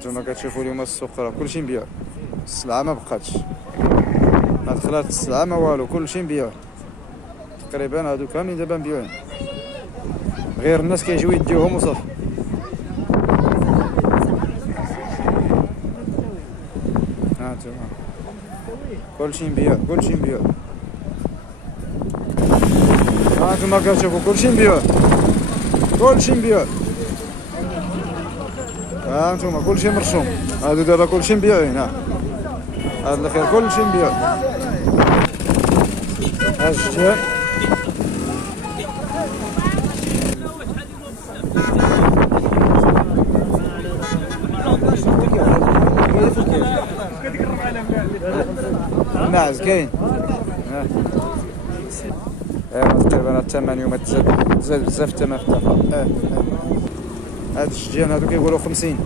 هانتوما كتشوفوا اليوم السوق راه كلشي مبيع، السلعه ما بقاتش، ما دخلات السلعه ما والو، كلشي مبيع تقريبا. هادو كاملين دابا مبيوعين، غير الناس كيجيو يديوهم وصافي. هانتوما كلشي مبيع، كلشي مبيع. هانتوما كتشوفوا كلشي مبيع، كلشي مبيع. هانتوما كلشي مرشوم، هادو دابا كلشي مبيوعين. هاد الاخير كلشي مبيوع. ها الجديان الناعس كاين. تقريبا الثمن اليوم تزاد بزاف الثمن في الدفا. هاد الجديان هادو كيقولوا 50.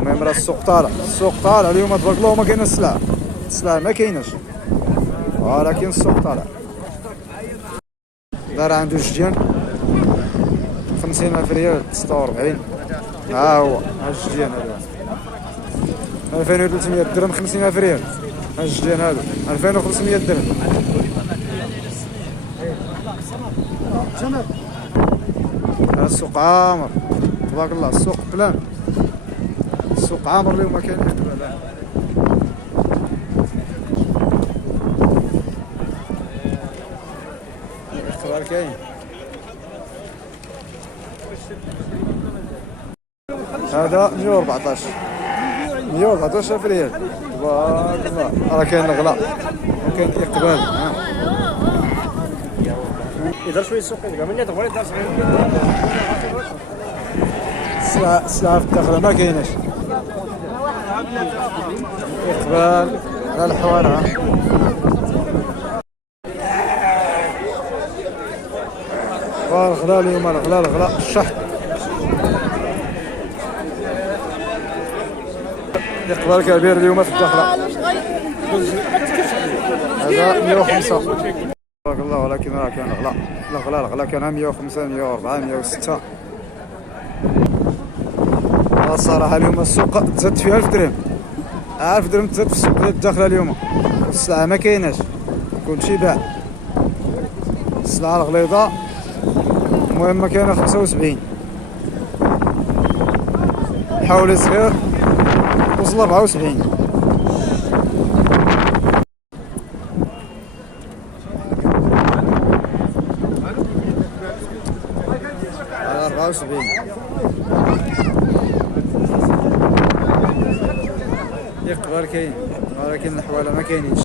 المهم راه السوق طالع، السوق طالع اليوم تبارك الله. ما كايناش السلعه، السلعه ما كايناش، ولكن السوق طالع. دار عنده الجديان 50,000 ريال 46. ها هو ها الجديان هذا 2300 درهم 50,000 ريال. ها الجديان هذا 2500 درهم. ها السوق عامر تبارك الله، السوق بلان، السوق عامر اليوم. ما كاين الاختبار كاين. هذا 114 114,000 ريال تبارك الله. راه كاين الغلاء وكاين الاقبال. يدير شويه السوق كاع من يدخل يدير السلعه في الداخل ما كايناش، اقبال على الحوار. الغلا اليوم، الغلا الشحط. اقبال كبير اليوم في الداخله. هذا 105 تبارك الله، ولكن راه كان الغلا كان 105 104 106. الصراحه اليوم السوق تزاد فيها 1000 درهم، 1000 درهم تزاد في السوق ديال الداخله اليوم. السلعه ما كايناش، كلشي باع. السلعه الغليظه المهم كاينه 75، حولي صغير وصل 74. 74 يقبل كاين، ولكن الحواله ما كاينينش.